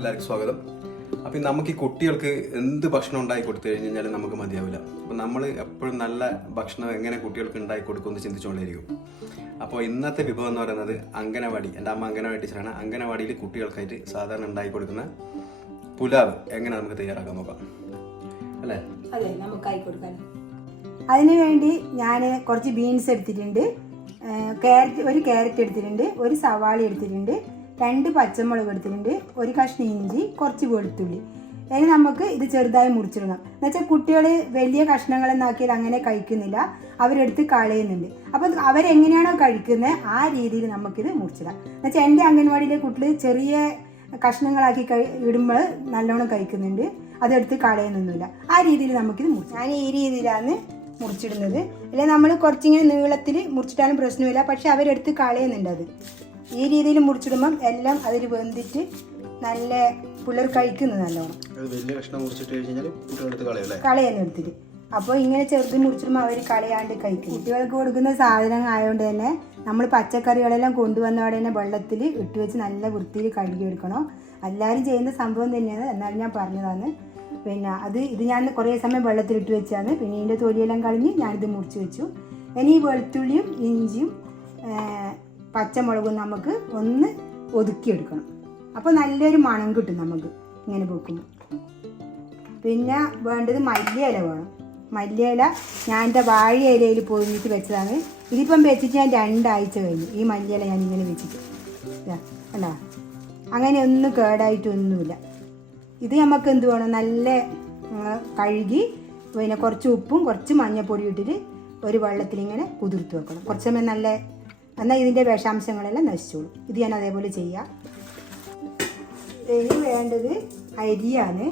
എല്ലാവർക്കും സ്വാഗതം. അപ്പം നമുക്ക് ഈ കുട്ടികൾക്ക് എന്ത് ഭക്ഷണം ഉണ്ടാക്കി കൊടുത്തു കഴിഞ്ഞാൽ നമുക്ക് മതിയാവില്ല. അപ്പം നമ്മൾ എപ്പോഴും നല്ല ഭക്ഷണം എങ്ങനെ കുട്ടികൾക്ക് ഉണ്ടാക്കി കൊടുക്കുമെന്ന് ചിന്തിച്ചുകൊണ്ടേയിരിക്കും. അപ്പോൾ ഇന്നത്തെ വിഭവം എന്ന് പറയുന്നത് അംഗനവാടി, എൻ്റെ അമ്മ അംഗനവാടി ടീച്ചറാണ്. അംഗനവാടിയിൽ കുട്ടികൾക്കായിട്ട് സാധാരണ ഉണ്ടാക്കി കൊടുക്കുന്ന പുലാവ് എങ്ങനെ നമുക്ക് തയ്യാറാക്കാൻ നോക്കാം അല്ലേ? അതെ, നമുക്കായി കൊടുക്കാൻ. അതിനു വേണ്ടി ഞാൻ കുറച്ച് ബീൻസ് എടുത്തിട്ടുണ്ട്, ഒരു ക്യാരറ്റ് എടുത്തിട്ടുണ്ട്, ഒരു സവാള എടുത്തിട്ടുണ്ട്, 2 പച്ചമുളക് എടുത്തിട്ടുണ്ട്, ഒരു കഷ്ണം ഇഞ്ചി, കുറച്ച് വെളുത്തുള്ളി. ഇനി നമുക്ക് ഇത് ചെറുതായി മുറിച്ചിടണം. എന്നുവെച്ചാൽ കുട്ടികൾ വലിയ കഷ്ണങ്ങളെന്നാക്കിയാൽ അങ്ങനെ കഴിക്കുന്നില്ല, അവരെടുത്ത് കളയുന്നുണ്ട്. അപ്പം അവരെങ്ങനെയാണോ കഴിക്കുന്നത് ആ രീതിയിൽ നമുക്കിത് മുറിച്ചിടാം. എന്നുവെച്ചാൽ എൻ്റെ അംഗൻവാടിയിലെ കുട്ടികൾ ചെറിയ കഷ്ണങ്ങളാക്കി ഇടുമ്പോൾ നല്ലോണം കഴിക്കുന്നുണ്ട്, അതെടുത്ത് കളയുന്നൊന്നുമില്ല. ആ രീതിയിൽ നമുക്കിത് മുറിച്ചാൽ ഞാൻ ഈ രീതിയിലാണ് മുറിച്ചിടുന്നത്. അല്ലെങ്കിൽ നമ്മൾ കുറച്ചിങ്ങനെ നീളത്തിൽ മുറിച്ചിട്ടാലും പ്രശ്നമില്ല, പക്ഷെ അവരെടുത്ത് കളയുന്നുണ്ട്. അത് ഈ രീതിയിൽ മുറിച്ചിടുമ്പം എല്ലാം അതിൽ വെന്തിട്ട് നല്ല പിള്ളേർ കഴിക്കുന്നത് നല്ലോണം. വലിയ കഷ്ണം മുറിച്ചിട്ട് കഴിഞ്ഞാൽ കളയുന്ന എടുത്തിട്ട്. അപ്പോൾ ഇങ്ങനെ ചെറുത് മുറിച്ചിടുമ്പോൾ അവർ കളയാണ്ട് കഴിക്കും. കുട്ടികൾക്ക് കൊടുക്കുന്ന സാധനങ്ങൾ ആയതുകൊണ്ട് തന്നെ നമ്മൾ പച്ചക്കറികളെല്ലാം കൊണ്ടുവന്നവിടെ തന്നെ വെള്ളത്തിൽ ഇട്ട് വെച്ച് നല്ല വൃത്തിയിൽ കഴുകിയെടുക്കണം. എല്ലാവരും ചെയ്യുന്ന സംഭവം തന്നെയാണ്, എന്നാലും ഞാൻ പറഞ്ഞതാണ്. പിന്നെ ഇത് ഞാൻ കുറേ സമയം വെള്ളത്തിലിട്ട് വെച്ചാണ്. പിന്നെ ഇതിൻ്റെ തൊലിയെല്ലാം കളഞ്ഞ് ഞാനിത് മുറിച്ച് വെച്ചു. ഇനി ഈ വെളുത്തുള്ളിയും ഇഞ്ചിയും പച്ചമുളകും നമുക്ക് ഒന്ന് ഒതുക്കിയെടുക്കണം. അപ്പോൾ നല്ലൊരു മണം കിട്ടും നമുക്ക് ഇങ്ങനെ വെക്കുമ്പോൾ. പിന്നെ വേണ്ടത് മല്ലിയില വേണം. മല്ലിയില ഞാൻ എൻ്റെ വാഴ ഇലയിൽ പൊതിഞ്ഞിട്ട് വെച്ചതാണ്. ഇതിപ്പം വെച്ചിട്ട് ഞാൻ 2 ആഴ്ച കഴിഞ്ഞു. ഈ മല്ലിയില ഞാൻ ഇങ്ങനെ വെച്ചിട്ട് അല്ല, അങ്ങനെ ഒന്നും കേടായിട്ടൊന്നുമില്ല. ഇത് നമുക്ക് എന്ത് വേണം, നല്ല കഴുകി പിന്നെ കുറച്ച് ഉപ്പും കുറച്ച് മഞ്ഞൾപ്പൊടി ഇട്ടിട്ട് ഒരു വെള്ളത്തിലിങ്ങനെ കുതിർത്ത് വെക്കണം. കുറച്ച് സമയം നല്ല, എന്നാൽ ഇതിൻ്റെ വിഷാംശങ്ങളെല്ലാം നശിച്ചോളും. ഇത് ഞാൻ അതേപോലെ ചെയ്യാം. ഇനി വേണ്ടത് അരിയാണ്.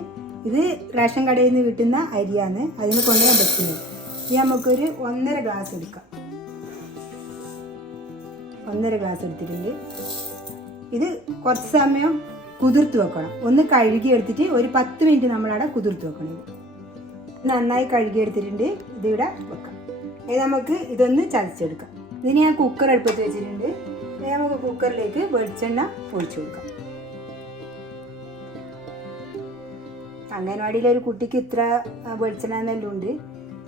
ഇത് റേഷൻ കടയിൽ നിന്ന് കിട്ടുന്ന അരിയാണ്, അതിന് കൊണ്ട് ഞാൻ വെക്കുന്നത്. ഇത് നമുക്കൊരു 1.5 ഗ്ലാസ് എടുക്കാം. 1.5 ഗ്ലാസ് എടുത്തിട്ടുണ്ട്. ഇത് കുറച്ച് സമയം കുതിർത്ത് വെക്കണം. ഒന്ന് കഴുകി എടുത്തിട്ട് ഒരു 10 മിനിറ്റ് നമ്മളവിടെ കുതിർത്ത് വെക്കണം. ഇത് നന്നായി കഴുകി എടുത്തിട്ടുണ്ട്. ഇതിവിടെ വെക്കാം. ഇത് നമുക്ക് ഇതൊന്ന് ചതച്ചെടുക്കാം. ഇതിന് ഞാൻ കുക്കർ അടുപ്പത്ത് വെച്ചിട്ടുണ്ട്. നമുക്ക് കുക്കറിലേക്ക് വെളിച്ചെണ്ണ ഒഴിച്ചു കൊടുക്കാം. അംഗൻവാടിയിലൊരു കുട്ടിക്ക് ഇത്ര വെളിച്ചെണ്ണ എന്നെല്ലാം ഉണ്ട്.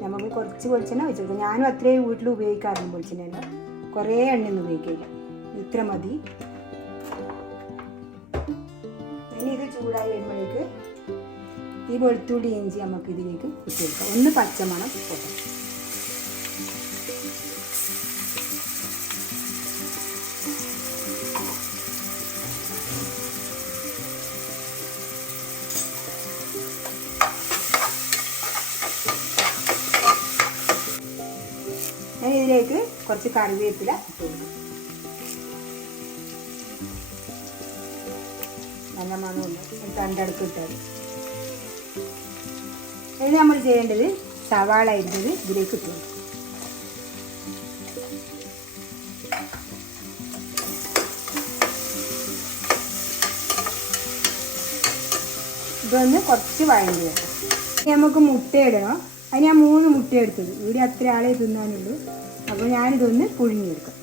നമുക്ക് കുറച്ച് വെളിച്ചെണ്ണ വെച്ച് കൊടുക്കാം. ഞാനും അത്രയും വീട്ടിൽ ഉപയോഗിക്കാറുണ്ട് വെളിച്ചെണ്ണ. കുറേ എണ്ണയൊന്നും ഉപയോഗിക്കില്ല, ഇത്ര മതി. ഇനി ഇത് ചൂടായി വരുമ്പോഴേക്ക് ഈ വെളുത്തുള്ളി ഇഞ്ചി നമുക്ക് ഇതിലേക്ക് ഇട്ട് കൊടുക്കാം. ഒന്ന് പച്ചമണം പോകാം. ഞാൻ ഇതിലേക്ക് കുറച്ച് കറിവേപ്പില ഇട്ട് കൊടുക്കും. നല്ല മണമുണ്ട്. 2 അടുക്ക് ഇട്ടത്. ഇനി നമ്മൾ ചെയ്യേണ്ടത് സവാള അരിഞ്ഞത് ഇതിലേക്ക് ഇട്ട് കൊടുക്കും. ഇതൊന്ന് കുറച്ച് വഴണ്ടി വെക്കാം. ഇനി നമുക്ക് മുട്ട ഇടണം. അതിന് ഞാൻ 3 മുട്ട എടുത്തത്. ഇവിടെ അത്ര ആളെ തിന്നാനുള്ളൂ. അപ്പോൾ ഞാനിതൊന്ന് പുഴുങ്ങിയെടുക്കാം.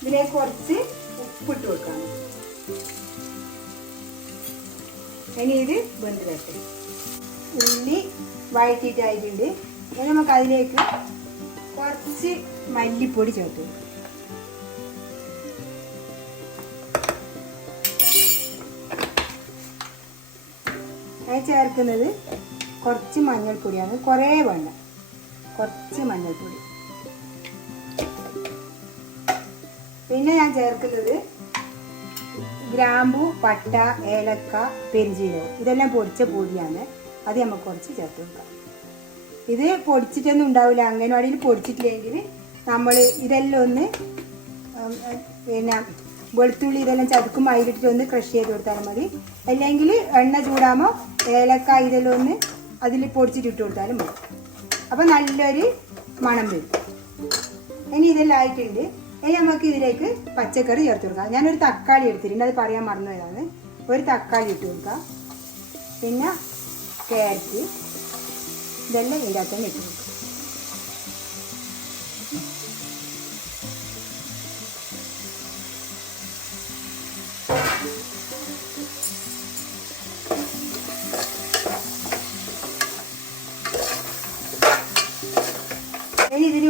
ഇതിലേക്ക് കുറച്ച് ഉപ്പിട്ട് വെക്കാം. ഇനി ഇത് വെന്ത് വരട്ടെ. ഉള്ളി വഴറ്റിയിട്ടായിട്ടുണ്ട്. ഇനി നമുക്ക് അതിലേക്ക് കുറച്ച് മല്ലിപ്പൊടി ചേർത്ത് കൊടുക്കാം. ചേർക്കുന്നത് കുറച്ച് മഞ്ഞൾപ്പൊടിയാണ്, കുറേ വേണ്ട, കുറച്ച് മഞ്ഞൾപ്പൊടി. പിന്നെ ഞാൻ ചേർക്കുന്നത് ഗ്രാമ്പു, പട്ട, ഏലക്ക, പെരുംജീരകം, ഇതെല്ലാം പൊടിച്ച പൊടിയാണ്. അത് നമുക്ക് കുറച്ച് ചേർത്ത് കൊടുക്കാം. ഇത് പൊടിച്ചിട്ടൊന്നും ഉണ്ടാവില്ല. അംഗൻവാടിയിൽ പൊടിച്ചിട്ടില്ലെങ്കിൽ നമ്മൾ ഇതെല്ലാം ഒന്ന് പിന്നെ വെളുത്തുള്ളി ഇതെല്ലാം ചതുക്കും അതിലിട്ടിട്ട് ഒന്ന് ക്രഷ് ചെയ്ത് കൊടുത്താലും മതി. അല്ലെങ്കിൽ എണ്ണ ചൂടാകുമ്പോൾ ഏലക്ക ഇതെല്ലാം ഒന്ന് അതിൽ പൊടിച്ചിട്ട് കൊടുത്താലും മതി. അപ്പോൾ നല്ലൊരു മണം വരും. ഇനി ഇതെല്ലാം ആയിട്ടുണ്ട്. ഇനി നമുക്ക് ഇതിലേക്ക് പച്ചക്കറി ചേർത്ത് കൊടുക്കാം. ഞാനൊരു തക്കാളി എടുത്തിട്ടുണ്ട്, അത് പറയാൻ മറന്നുപോയതാണ്. ഒരു തക്കാളി ഇട്ട് കൊടുക്കാം. പിന്നെ ക്യാരറ്റ് ഇതെല്ലാം ഇതിൻ്റെ അകത്ത് തന്നെ ഇട്ട് കൊടുക്കാം.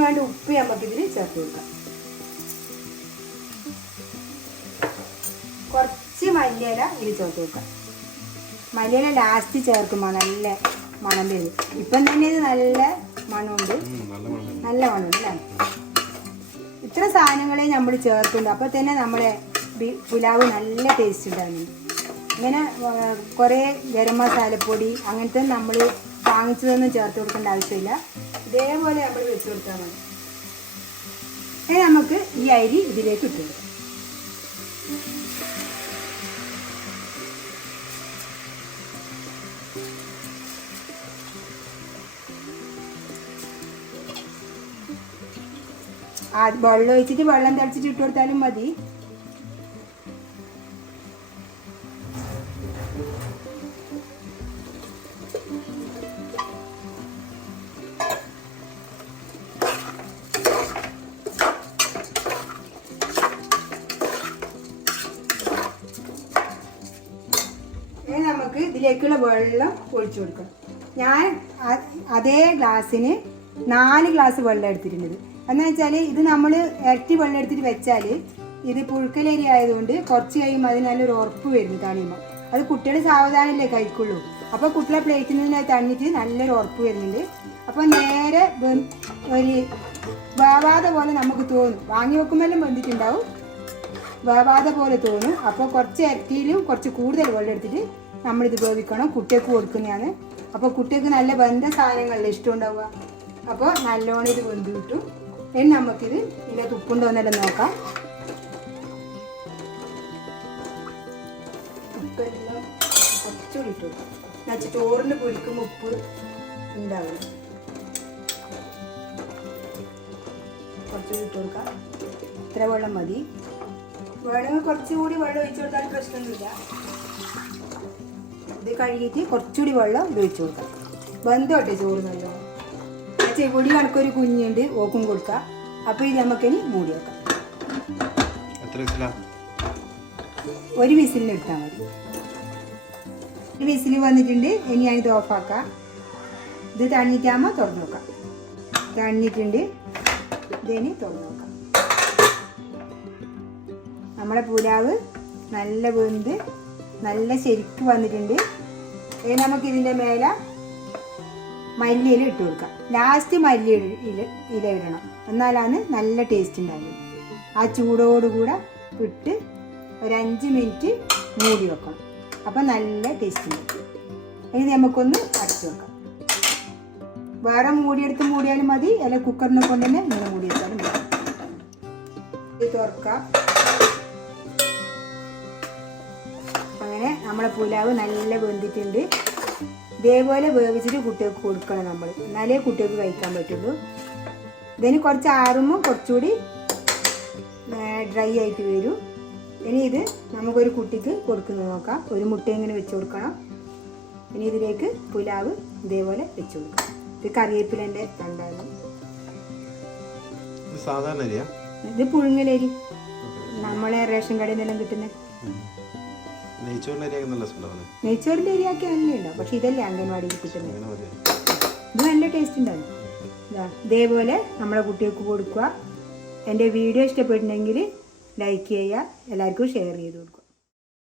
വേണ്ട ഉപ്പ് നമുക്കിതിൽ ചേർത്ത് കൊടുക്കാം. കുറച്ച് മല്ലിയില ഇതിൽ ചേർത്ത് കൊടുക്കാം. മല്ലിയില ലാസ്റ്റ് ചേർക്കുമ്പോൾ നല്ല മണം വരും. ഇപ്പം തന്നെ ഇത് നല്ല മണമുണ്ട്, നല്ല മണമുണ്ട് അല്ലേ. ഇത്ര സാധനങ്ങളെ നമ്മൾ ചേർക്കുന്നുണ്ട്. അപ്പോൾ തന്നെ നമ്മുടെ പുലാവ് നല്ല ടേസ്റ്റ് ഉണ്ടാകുന്നു. ഇങ്ങനെ കുറേ ഗരം മസാലപ്പൊടി അങ്ങനത്തെ നമ്മൾ വാങ്ങിച്ചതൊന്നും ചേർത്ത് കൊടുക്കേണ്ട ആവശ്യമില്ല. ഇതേപോലെ നമ്മൾ വെച്ച് കൊടുത്താൽ മതി. ഇനി നമുക്ക് ഈ അരി ഇതിലേക്ക് ഇട്ട് കൊടുക്കാം. വെള്ളം ഒഴിച്ചിട്ട് വെള്ളം തിളച്ചിട്ട് ഇട്ട് കൊടുത്താലും മതി. നമുക്ക് ഇതിലേക്കുള്ള വെള്ളം ഒഴിച്ചു കൊടുക്കണം. ഞാൻ അതേ ഗ്ലാസ്സിന് 4 ഗ്ലാസ് വെള്ളം എടുത്തിട്ടുണ്ട്. എന്ന് വെച്ചാൽ ഇത് നമ്മൾ ഇരട്ടി വെള്ളം എടുത്തിട്ട് വെച്ചാൽ ഇത് പുഴുക്കലരി ആയതുകൊണ്ട് കുറച്ച് കഴിയുമ്പോൾ അതിന് നല്ലൊരു ഉറപ്പ് വരുന്നു തണിയുമ്പോൾ. അത് കുട്ടികൾ സാവധാനമല്ലേ കഴിക്കുള്ളൂ. അപ്പോൾ കുട്ടികളെ പ്ലേറ്റിൽ നിന്ന് തണ്ണിട്ട് നല്ലൊരു ഉറപ്പ് വരുന്നുണ്ട്. അപ്പോൾ നേരെ ഒരു വേവാതെ പോലെ നമുക്ക് തോന്നും. വാങ്ങി വെക്കുമ്പോഴെല്ലാം വെന്തിട്ടുണ്ടാവും, വേവാതെ പോലെ തോന്നും. അപ്പോൾ കുറച്ച് ഇരട്ടിയിലും കുറച്ച് കൂടുതൽ വെള്ളം എടുത്തിട്ട് നമ്മളിത് വേവിക്കണം. കുട്ടികൾക്ക് കൊടുക്കുന്നതാണ്. അപ്പോൾ കുട്ടികൾക്ക് നല്ല വെന്ത സാധനങ്ങളിൽ ഇഷ്ടമുണ്ടാവുക. അപ്പോൾ നല്ലോണം ഇത് വെന്ത് കിട്ടും. ഇനി നമുക്കിത് ഇതിനകത്ത് ഉപ്പുണ്ടോ എന്നെല്ലാം നോക്കാം. ഉപ്പെല്ലാം കുറച്ചുകൂടി ഇട്ടു കൊടുക്കാം. എന്നുവെച്ചാൽ ചോറിന് പൊരിക്കുമ്പോൾ ഉപ്പ് ഉണ്ടാവില്ല. കുറച്ചുകൂടി ഇട്ട് കൊടുക്കാം. ഇത്ര വെള്ളം മതി. വേണമെങ്കിൽ കുറച്ചുകൂടി വെള്ളം ഒഴിച്ചു കൊടുത്താൽ പ്രശ്നമൊന്നുമില്ല. ഇത് കഴുകിയിട്ട് കുറച്ചുകൂടി വെള്ളം ഒഴിച്ചു കൊടുക്കാം. ബന്ധോട്ടെ ചോറ് നല്ലോണം. ചെവിടി കണക്കൊരു കുഞ്ഞുണ്ട്, ഓക്കും കൊടുക്കാം. അപ്പോൾ ഇത് നമുക്കിനി മൂടി വെക്കാം. ഒരു വിസിലിന് എടുത്താൽ മതി. ഒരു വിസിൽ വന്നിട്ടുണ്ട്. ഇനി ഞാനിത് ഓഫാക്കാം. ഇത് തണിഞ്ഞിട്ടാകുമ്പോൾ തുറന്നു നോക്കാം. തണിഞ്ഞിട്ടുണ്ട്. ഇതിനി തുറന്നു നോക്കാം. നമ്മളെ പുലാവ് നല്ല വെന്ത് നല്ല ശരിക്ക് വന്നിട്ടുണ്ട്. ഇനി നമുക്കിതിൻ്റെ മേലെ മല്ലിയില ഇട്ട് കൊടുക്കാം. ലാസ്റ്റ് മല്ലി ഇല ഇടണം, എന്നാലാണ് നല്ല ടേസ്റ്റ് ഉണ്ടാകുന്നത്. ആ ചൂടോടുകൂടെ ഇട്ട് ഒരു 5 മിനിറ്റ് മൂടി വെക്കണം. അപ്പം നല്ല ടേസ്റ്റ് ഉണ്ടാക്കും. ഇനി നമുക്കൊന്ന് അടച്ചു വെക്കാം. വേറെ മൂടിയെടുത്ത് മൂടിയാലും മതി, അല്ലെങ്കിൽ കുക്കറിനെ കൊണ്ട് തന്നെ ഇങ്ങനെ മൂടി വെച്ചാലും മതി. ഇത് തുറക്കാം. അങ്ങനെ നമ്മളെ പുലാവ് നല്ല വെന്തിട്ടുണ്ട്. ഇതേപോലെ വേവിച്ചിട്ട് കുട്ടികൾക്ക് കൊടുക്കണം നമ്മൾ, എന്നാലേ കുട്ടികൾക്ക് കഴിക്കാൻ പറ്റുള്ളൂ. ഇതിന് കുറച്ച് ആറുമ്പോൾ കുറച്ചുകൂടി ഡ്രൈ ആയിട്ട് വരും. ഇനി ഇത് നമുക്കൊരു കുട്ടിക്ക് കൊടുക്കുന്നത് നോക്കാം. ഒരു മുട്ട ഇങ്ങനെ വെച്ച് കൊടുക്കണം. ഇനി ഇതിലേക്ക് പുലാവ് ഇതേപോലെ വെച്ച് കൊടുക്കാം. ഇത് കറിവേപ്പിലേൻ്റെ തണ്ടാണ്. ഇത് പുഴുങ്ങലരി, നമ്മളെ റേഷൻ കടയിൽ നിന്നെല്ലാം കിട്ടുന്നത്. നെയ്ച്ചോറിൻ്റെ അരിയാക്കി അല്ലല്ലോ, പക്ഷെ ഇതല്ലേ അംഗൻവാടിയിൽ കിട്ടുന്നത്. ഇത് നല്ല ടേസ്റ്റ് ഉണ്ടാകും. ഇതേപോലെ നമ്മളെ കുട്ടികൾക്ക് കൊടുക്കുക. എൻ്റെ വീഡിയോ ഇഷ്ടപ്പെട്ടിട്ടുണ്ടെങ്കിൽ ലൈക്ക് ചെയ്യുക, എല്ലാവർക്കും ഷെയർ ചെയ്ത് കൊടുക്കുക.